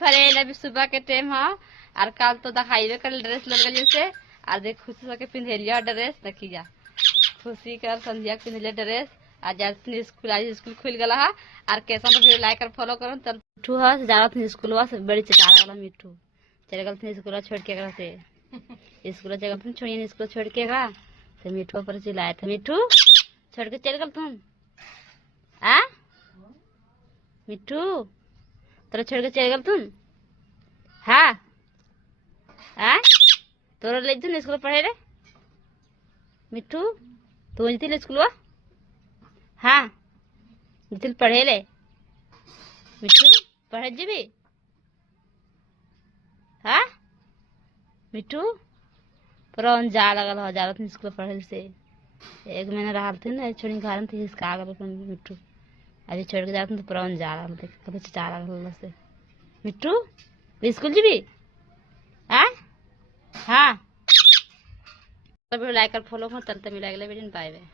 Pharrell अभी सुबह के टाइम है और कल तो दिखाइबे कल ड्रेस लग जैसे और देख खुशी सके पिंधेलिया ड्रेस देखी जा खुशी कर संध्या पिंधले ड्रेस आज स्कूल आज स्कूल खुल गला है और कैसा तो लाइक कर फॉलो करो चल मिठू है जावत स्कूल से बड़ी चटारा वाला मिठू चले गल स्कूल छोड़ के करा से स्कूल चल गल छोड़िए स्कूल छोड़ के करा तो मिठू पर चिल्लाए थे मिठू छोड़ के चल गल तुम आ मिठू तोरा छोड़ के चल गल तुम हाँ आ तोरा ले तू स्कूल पढ़े रे मिठू तू जती स्कूल हाँ जती पढ़े ले मिठू पढ़े जीबी हाँ मिठू पर जा लगल हो जा स्कूल पढ़े से 1 महीना रहा थे ना छोड़ी घर थे इसका मिठू अभी छोड़ के जाते तो पुरान जा रहा थे कभी जा रहा से मिठू स्कूल जीबी हाँ तब लाइक कर फॉलो कर तब मिला अगले वीडियो में बाय बाय।